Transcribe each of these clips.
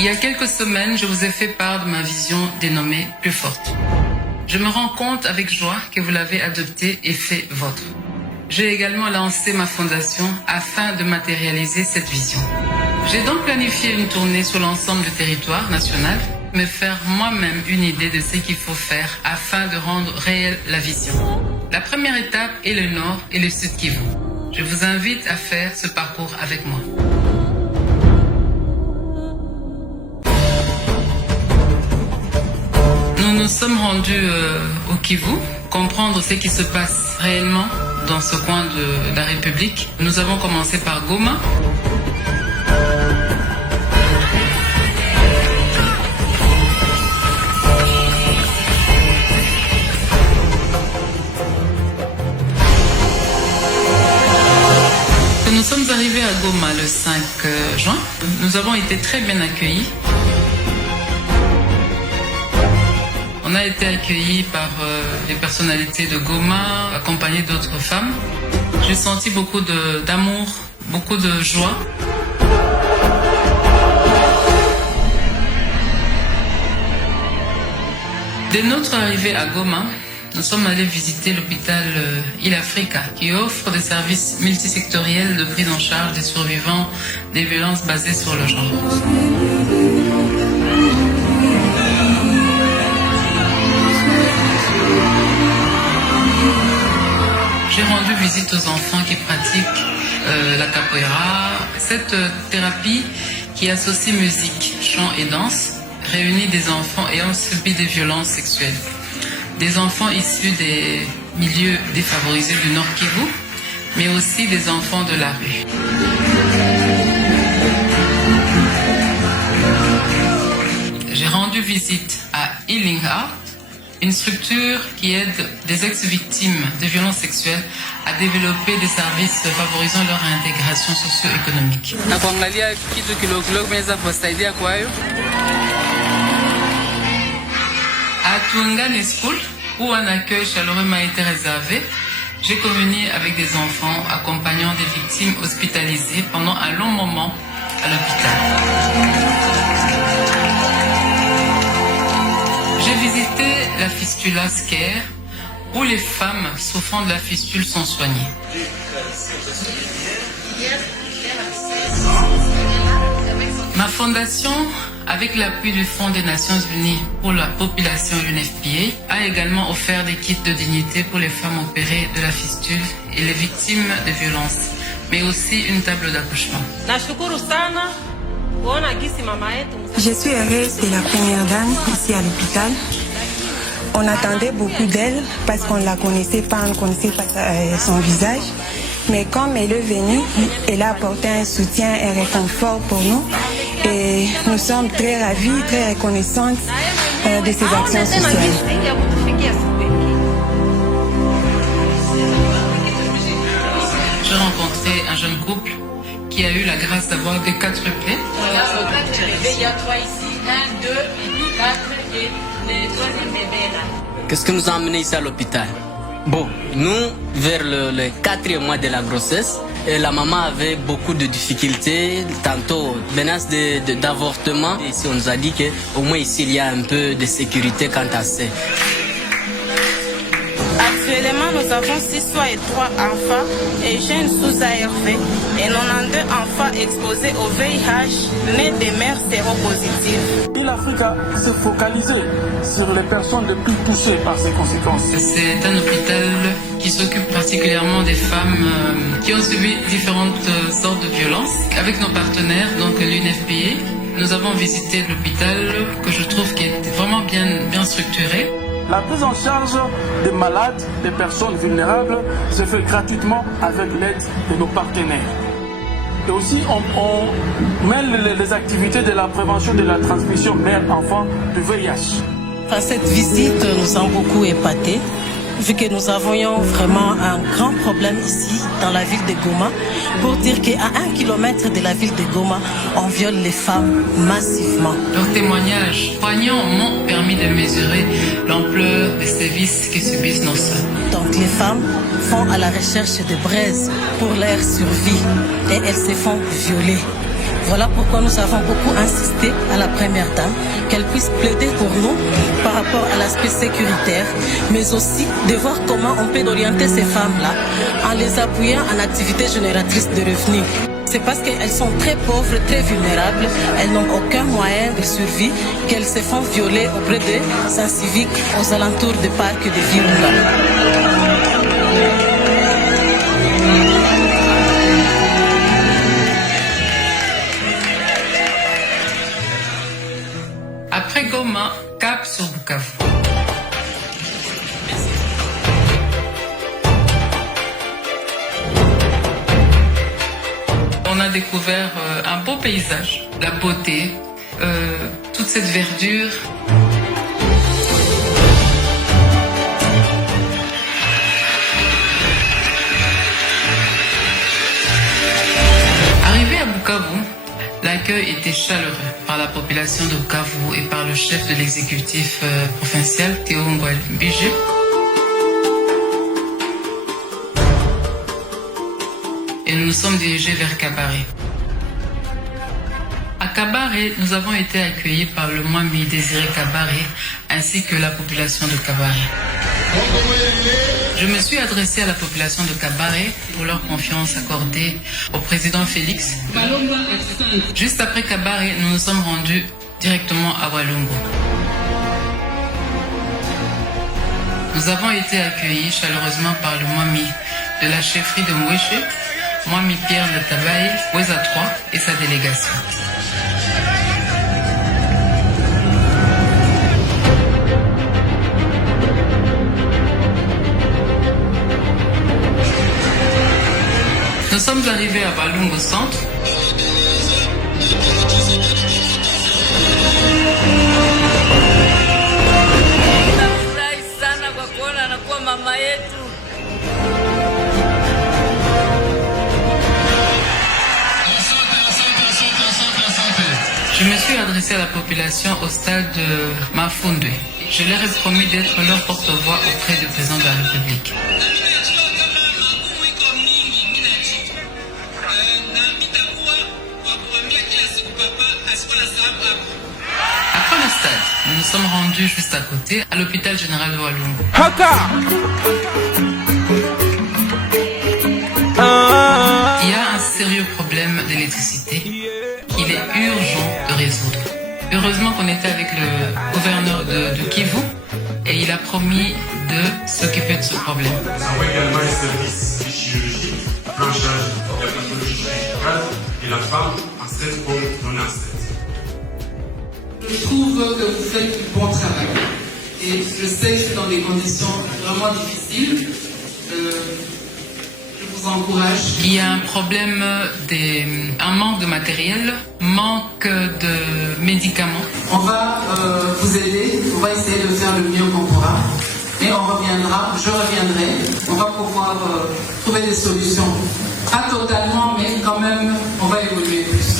Il y a quelques semaines, je vous ai fait part de ma vision dénommée Plus forte. Je me rends compte avec joie que vous l'avez adoptée et fait vôtre. J'ai également lancé ma fondation afin de matérialiser cette vision. J'ai donc planifié une tournée sur l'ensemble du territoire national, me faire moi-même une idée de ce qu'il faut faire afin de rendre réelle la vision. La première étape est le Nord et le Sud Kivu. Je vous invite à faire ce parcours avec moi. Nous nous sommes rendus au Kivu, comprendre ce qui se passe réellement dans ce coin de la République. Nous avons commencé par Goma. Nous sommes arrivés à Goma le 5 juin. Nous avons été très bien accueillis. On a été accueillis par les personnalités de Goma, accompagnés d'autres femmes. J'ai senti beaucoup d'amour, beaucoup de joie. Dès notre arrivée à Goma, nous sommes allés visiter l'hôpital Il Africa qui offre des services multisectoriels de prise en charge des survivants des violences basées sur le genre. J'ai rendu visite aux enfants qui pratiquent la capoeira. Cette thérapie qui associe musique, chant et danse réunit des enfants ayant subi des violences sexuelles. Des enfants issus des milieux défavorisés du Nord Kivu, mais aussi des enfants de la rue. J'ai rendu visite à Healing Heart, une structure qui aide des ex-victimes de violences sexuelles à développer des services favorisant leur intégration socio-économique. À Tuangane School, où un accueil chaleureux m'a été réservé, j'ai communié avec des enfants accompagnant des victimes hospitalisées pendant un long moment à l'hôpital. J'ai visité la fistula Scare, où les femmes souffrant de la fistule sont soignées. Ma fondation, avec l'appui du Fonds des Nations Unies pour la population UNFPA, a également offert des kits de dignité pour les femmes opérées de la fistule et les victimes de violences, mais aussi une table d'accouchement. Je suis heureuse de la première dame ici à l'hôpital. On attendait beaucoup d'elle parce qu'on ne la connaissait pas, on ne connaissait pas son visage. Mais comme elle est venue, elle a apporté un soutien et un réconfort pour nous. Et nous sommes très ravis, très reconnaissantes de ces actions sociales. J'ai rencontré un jeune couple qui a eu la grâce d'avoir des quadruplés. Il y a 3 ici, 1, 2, 4 et le troisième bébé là. Qu'est-ce qui nous a amené ici à l'hôpital? Bon, nous, vers le 4e mois de la grossesse, la maman avait beaucoup de difficultés, tantôt menace d'avortement. Ici, on nous a dit qu'au moins ici, il y a un peu de sécurité quant à ça. Actuellement, nous avons 6 soins et 3 enfants et jeunes sous ARV et 92 enfants exposés au VIH, nés des mères séropositives. Il Africa s'est focalisé sur les personnes les plus touchées par ces conséquences. C'est un hôpital qui s'occupe particulièrement des femmes qui ont subi différentes sortes de violences. Avec nos partenaires, donc l'UNFPA, nous avons visité l'hôpital que je trouve qui est vraiment bien structuré. La prise en charge des malades, des personnes vulnérables, se fait gratuitement avec l'aide de nos partenaires. Et aussi, on mêle les activités de la prévention de la transmission mère-enfant du VIH. Cette visite nous a beaucoup épatés, vu que nous avions vraiment un grand problème ici, dans la ville de Goma, pour dire qu'à 1 kilomètre de la ville de Goma, on viole les femmes massivement. Leurs témoignages poignants m'ont permis de mesurer l'ampleur des sévices que subissent nos sœurs. Donc les femmes vont à la recherche de braises pour leur survie et elles se font violer. Voilà pourquoi nous avons beaucoup insisté à la première dame qu'elle puisse plaider pour nous par rapport à l'aspect sécuritaire, mais aussi de voir comment on peut orienter ces femmes-là en les appuyant en activités génératrices de revenus. C'est parce qu'elles sont très pauvres, très vulnérables, elles n'ont aucun moyen de survie, qu'elles se font violer auprès des sans civiques aux alentours des parcs de Virunga. Après Goma, cap sur Bukavu. On a découvert un beau paysage, la beauté, toute cette verdure. Arrivé à Bukavu, l'accueil était chaleureux par la population de Bukavu et par le chef de l'exécutif provincial, Théo Ngoual-Mbije. Et nous nous sommes dirigés vers Kabare. À Kabare, nous avons été accueillis par le Mwami Désiré Kabare ainsi que la population de Kabare. Je me suis adressé à la population de Kabare pour leur confiance accordée au président Félix. Juste après Kabare, nous nous sommes rendus directement à Walungu. Nous avons été accueillis chaleureusement par le Mwami de la chefferie de Mweshe, Mwami Pierre de Tabaye, Weza 3 et sa délégation. Nous sommes arrivés à Walungu Centre. Je me suis adressé à la population au stade de Mafundwe. Je leur ai promis d'être leur porte-voix auprès du président de la République. Après le stade, nous nous sommes rendus juste à côté, à l'hôpital général de Walungu. Il y a un sérieux problème d'électricité qu'il est urgent de résoudre. Heureusement qu'on était avec le gouverneur de Kivu et il a promis de s'occuper de ce problème. Nous avons également un service de chirurgie, blanchage de la pathologie chirurgicale et la femme enceinte comme non enceinte. Je trouve que vous faites du bon travail et je sais que c'est dans des conditions vraiment difficiles. Je vous encourage. Il y a un problème, un manque de matériel, manque de médicaments. On va vous aider, on va essayer de faire le mieux qu'on pourra. Et on reviendra, je reviendrai, on va pouvoir trouver des solutions. Pas totalement, mais quand même, on va évoluer plus.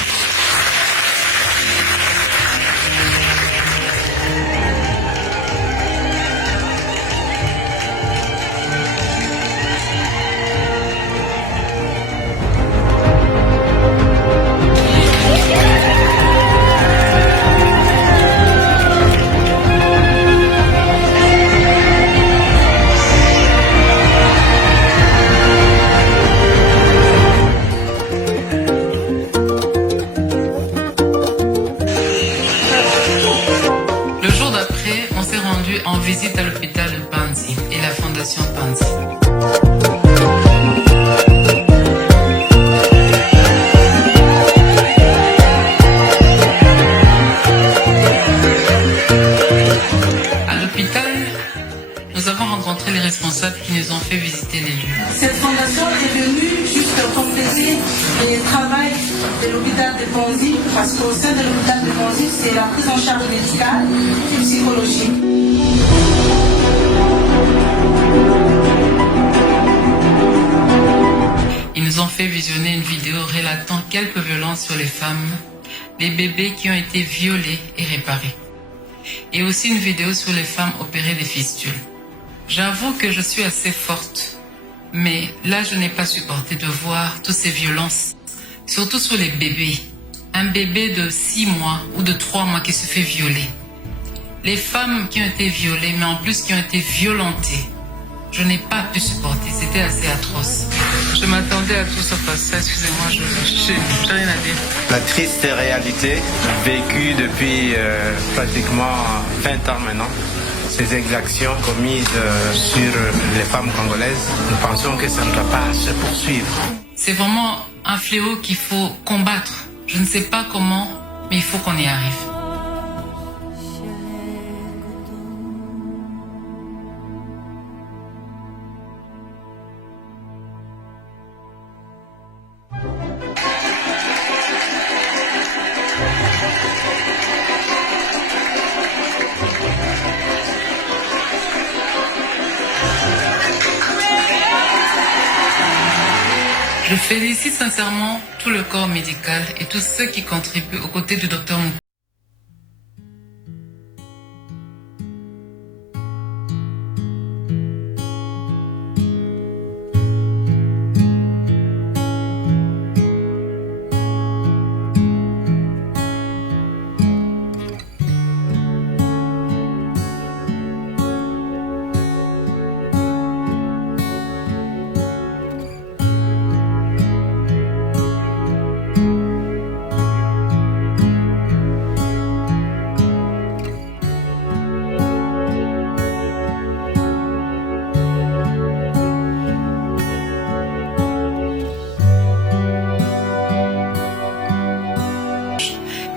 En visite à l'hôpital de Panzi et la fondation Panzi. À l'hôpital, nous avons rencontré les responsables qui nous ont fait visiter les lieux. Cette fondation est venue juste compléter le travail de l'hôpital de Panzi, parce qu'au sein de l'hôpital de Panzi, c'est la prise en charge médicale et psychologique. Ils nous ont fait visionner une vidéo relatant quelques violences sur les femmes, les bébés qui ont été violés et réparés. Et aussi une vidéo sur les femmes opérées des fistules. J'avoue que je suis assez forte, mais là je n'ai pas supporté de voir toutes ces violences, surtout sur les bébés. un bébé de 6 mois ou de 3 mois qui se fait violer. Les femmes qui ont été violées, mais en plus qui ont été violentées, je n'ai pas pu supporter, c'était assez atroce. Je m'attendais à tout sauf à ça, excusez-moi, je n'ai rien à dire. La triste réalité vécue depuis pratiquement 20 ans maintenant, ces exactions commises sur les femmes congolaises, nous pensons que ça ne doit pas se poursuivre. C'est vraiment un fléau qu'il faut combattre. Je ne sais pas comment, mais il faut qu'on y arrive. Je félicite sincèrement tout le corps médical et tous ceux qui contribuent aux côtés du Dr Moukou.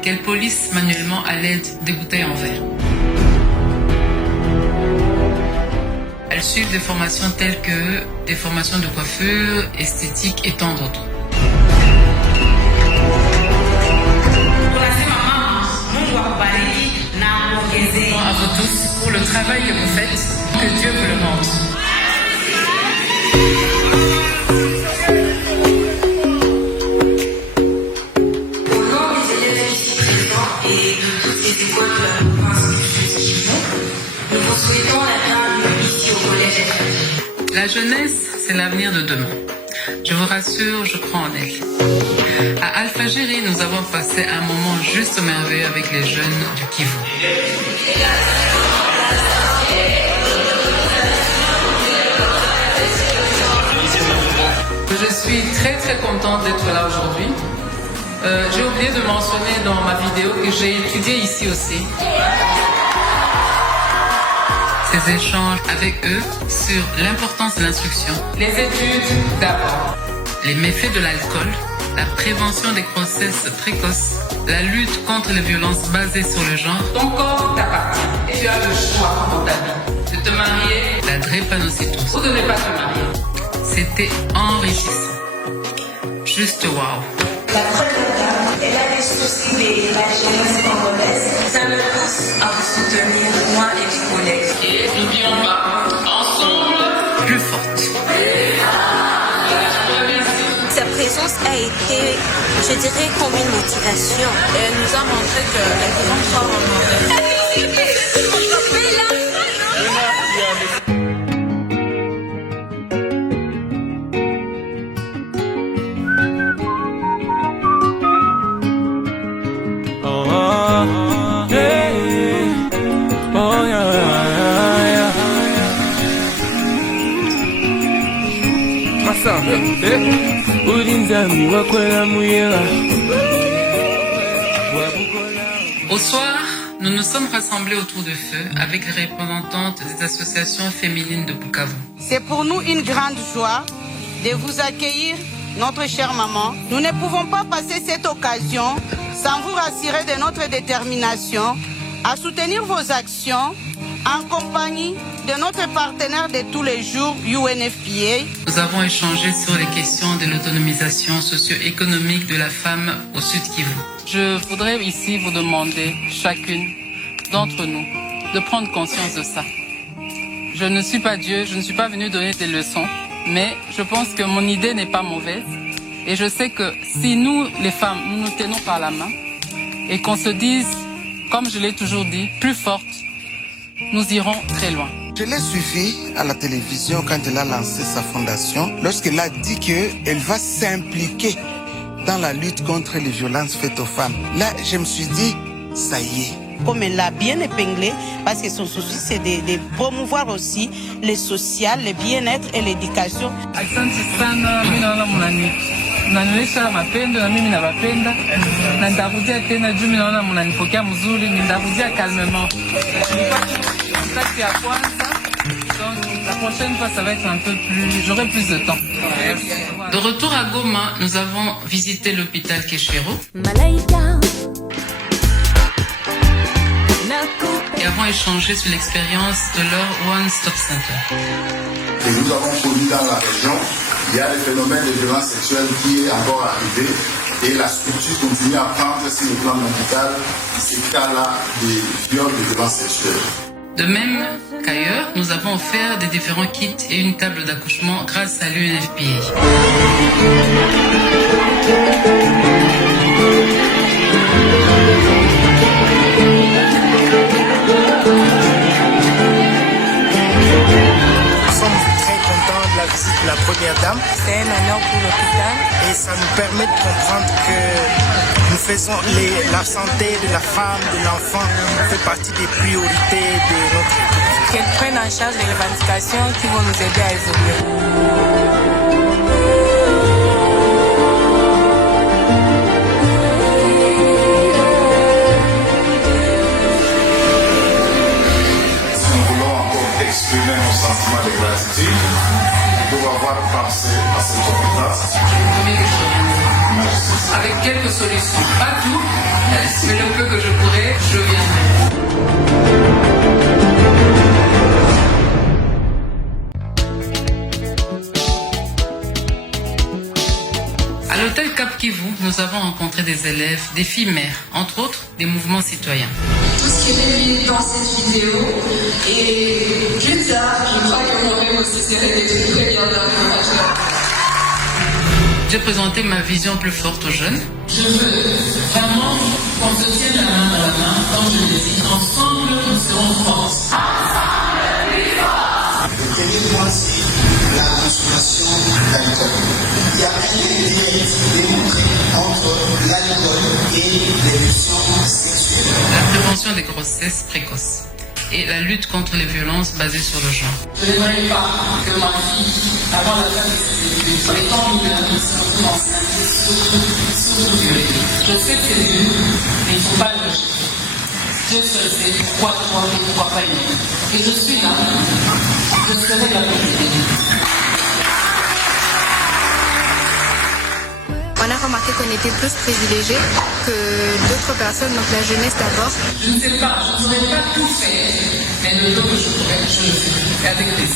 Qu'elle polisse manuellement à l'aide des bouteilles en verre. Elles suivent des formations telles que des formations de coiffure, esthétique et tant d'autres. À vous tous pour le travail que vous faites, que Dieu vous le montre. La jeunesse, c'est l'avenir de demain. Je vous rassure, je crois en elle. À Alfagiri, nous avons passé un moment juste merveilleux avec les jeunes du Kivu. Je suis très contente d'être là aujourd'hui. J'ai oublié de mentionner dans ma vidéo que j'ai étudié ici aussi. Ces échanges avec eux sur l'importance de l'instruction. Les études d'abord. Les méfaits de l'alcool, la prévention des grossesses précoces, la lutte contre les violences basées sur le genre. Ton corps t'appartient et tu as le choix dans ta vie de te marier, la drépanocytose ou de ne pas te marier. C'était enrichissant. Juste waouh. La première dame, elle a les soucis de la jeunesse congolaise. Ça me pousse à vous soutenir, moi et mes collègues. Et n'oublions pas, ensemble, plus forte. Sa présence a été, je dirais, comme une motivation. Elle nous a montré qu'elle pouvait croire en nous. Au soir, nous nous sommes rassemblés autour du feu avec les représentantes des associations féminines de Bukavu. C'est pour nous une grande joie de vous accueillir, notre chère maman. Nous ne pouvons pas passer cette occasion sans vous rassurer de notre détermination à soutenir vos actions en compagnie de notre partenaire de tous les jours, UNFPA. Nous avons échangé sur les questions de l'autonomisation socio-économique de la femme au Sud Kivu. Je voudrais ici vous demander, chacune d'entre nous, de prendre conscience de ça. Je ne suis pas Dieu, je ne suis pas venue donner des leçons, mais je pense que mon idée n'est pas mauvaise. Et je sais que si nous, les femmes, nous nous tenons par la main et qu'on se dise, comme je l'ai toujours dit, plus forte, nous irons très loin. Je l'ai suivi à la télévision quand elle a lancé sa fondation, lorsqu'elle a dit qu'elle va s'impliquer dans la lutte contre les violences faites aux femmes. Là, je me suis dit, ça y est. Comme elle l'a bien épinglé, parce que son souci, c'est de promouvoir aussi le social, le bien-être et l'éducation. Asante sana, mimi naona mnanionyesha mapendo na mimi nawapenda, na nitakuja tena juu mimi naona mnanipokea mzuri, nitakuja calmement. Nilipata ya kwanza, donc la prochaine fois ça va être un peu plus, j'aurai plus de temps. De retour à Goma, nous avons visité l'hôpital Keshero. Et avons échangé sur l'expérience de leur One Stop Center. Et nous avons connu dans la région, il y a le phénomène de violence sexuelle qui est encore arrivé et la structure continue à prendre sur le plan médical ces cas-là de viols de violence sexuelle. De même qu'ailleurs, nous avons offert des différents kits et une table d'accouchement grâce à l'UNFPA. De la première dame. C'est un honneur pour l'hôpital. Et ça nous permet de comprendre que nous faisons la santé de la femme, de l'enfant, fait partie des priorités de notre vie. Qu'elles prennent en charge les revendications qui vont nous aider à évoluer. Exprimer nos sentiments de gratitude pour avoir pensé à cette opération. Avec quelques solutions, pas tout, mais le peu que je pourrai, je viendrai. À l'hôtel Cap Kivu, nous avons rencontré des élèves, des filles mères, entre autres des mouvements citoyens. Tout ce qui est mis dans cette vidéo et plus tard, je crois que moi-même aussi serait une très bien informateur. J'ai présenté ma vision plus forte aux jeunes. Je veux vraiment qu'on se tienne la main dans la main, comme je l'ai dit, ensemble nous serons force. Ensemble plus fort. Tenez-moi aussi la consommation d'alcool. Il y a une différence démontrée entre l'alcool et les violences sexuelles. La prévention des grossesses précoces et la lutte contre les violences basées sur le genre. Je n'aimerais pas que ma fille, avant la fin de ses études, étant mineure, se retrouve enceinte, surtout violée. Je sais que c'est dur, mais il ne faut pas le rejeter. Dieu seul sait pourquoi toi et pourquoi pas une. Et je suis là, je serai là pour t'aider. On a remarqué qu'on était plus privilégiés que d'autres personnes, donc la jeunesse d'abord. Je ne sais pas, je ne saurais pas tout faire, mais le peu que je pourrais, je le ferai, avec plaisir.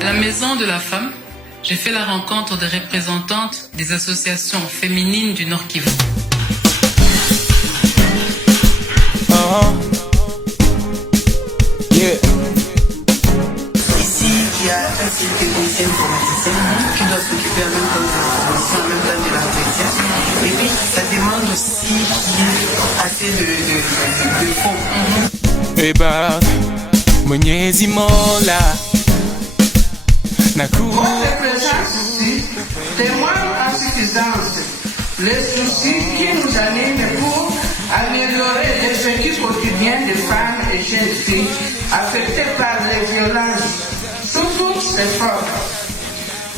À la Maison de la Femme, j'ai fait la rencontre des représentantes des associations féminines du Nord Kivu. Ici, il y a un seul technicien informaticien qui doit s'occuper en même temps de l'information, en même temps de l'entretien. Et puis, ça demande aussi qu'il y ait assez de fonds. Eh ben, Mwenyezi Mola. Votre présence ici témoigne en suffisance les soucis qui nous animent pour améliorer les vécus quotidiens des femmes et jeunes filles affectées par les violences, surtout les femmes.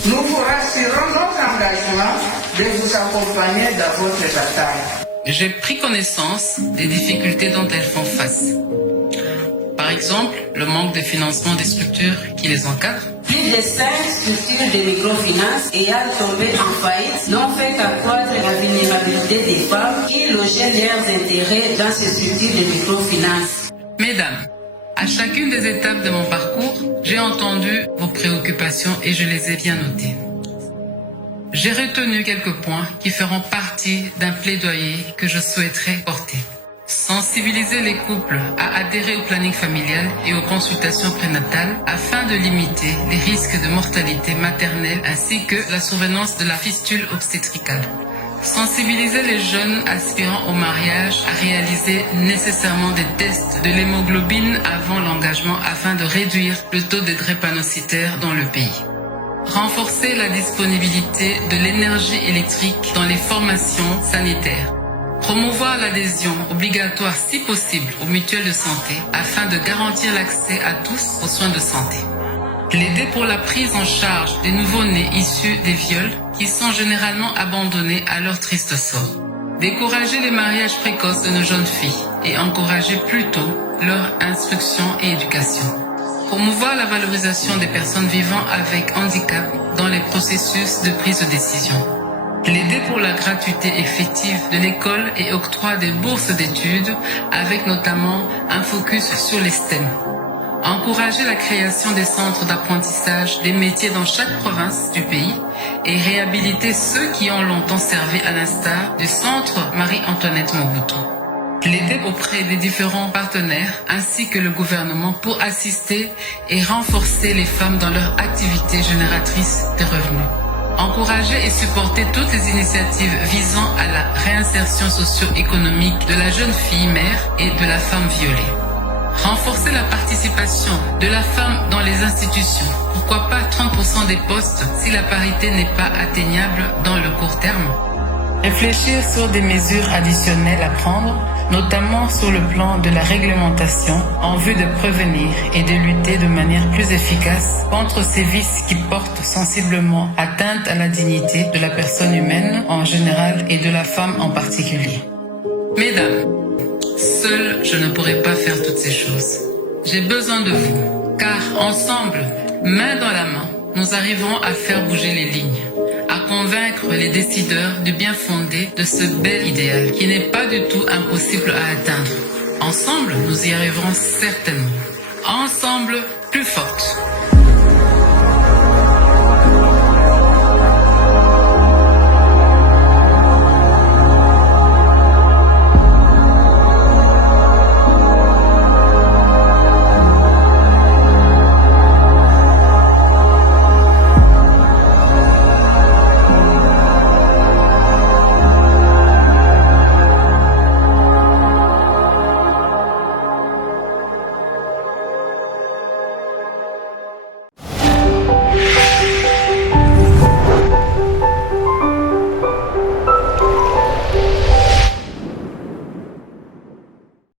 Nous vous rassurons notre engagement de vous accompagner dans votre bataille. J'ai pris connaissance des difficultés dont elles font face. Par exemple, le manque de financement des structures qui les encadrent. Plus de 5 structures de microfinance ayant tombé en faillite n'ont fait qu'accroître la vulnérabilité des femmes qui logeaient leurs intérêts dans ces structures de microfinance. Mesdames, à chacune des étapes de mon parcours, j'ai entendu vos préoccupations et je les ai bien notées. J'ai retenu quelques points qui feront partie d'un plaidoyer que je souhaiterais porter. Sensibiliser les couples à adhérer au planning familial et aux consultations prénatales afin de limiter les risques de mortalité maternelle ainsi que la survenance de la fistule obstétricale. Sensibiliser les jeunes aspirant au mariage à réaliser nécessairement des tests de l'hémoglobine avant l'engagement afin de réduire le taux de drépanocytaires dans le pays. Renforcer la disponibilité de l'énergie électrique dans les formations sanitaires. Promouvoir l'adhésion obligatoire si possible aux mutuelles de santé afin de garantir l'accès à tous aux soins de santé. Plaider pour la prise en charge des nouveau-nés issus des viols qui sont généralement abandonnés à leur triste sort. Décourager les mariages précoces de nos jeunes filles et encourager plutôt leur instruction et éducation. Promouvoir la valorisation des personnes vivant avec handicap dans les processus de prise de décision. Plaider pour la gratuité effective de l'école et octroi des bourses d'études avec notamment un focus sur les STEM. Encourager la création des centres d'apprentissage des métiers dans chaque province du pays et réhabiliter ceux qui ont longtemps servi à l'instar du centre Marie-Antoinette Mobutu. Plaider auprès des différents partenaires ainsi que le gouvernement pour assister et renforcer les femmes dans leur activité génératrice de revenus. Encourager et supporter toutes les initiatives visant à la réinsertion socio-économique de la jeune fille mère et de la femme violée. Renforcer la participation de la femme dans les institutions. Pourquoi pas 30% des postes si la parité n'est pas atteignable dans le court terme. Réfléchir sur des mesures additionnelles à prendre, notamment sur le plan de la réglementation, en vue de prévenir et de lutter de manière plus efficace contre ces vices qui portent sensiblement atteinte à la dignité de la personne humaine en général et de la femme en particulier. Mesdames, seule, je ne pourrai pas faire toutes ces choses. J'ai besoin de vous, car ensemble, main dans la main, nous arriverons à faire bouger les lignes, à convaincre les décideurs du bien fondé de ce bel idéal qui n'est pas du tout impossible à atteindre. Ensemble, nous y arriverons certainement. Ensemble, plus fortes.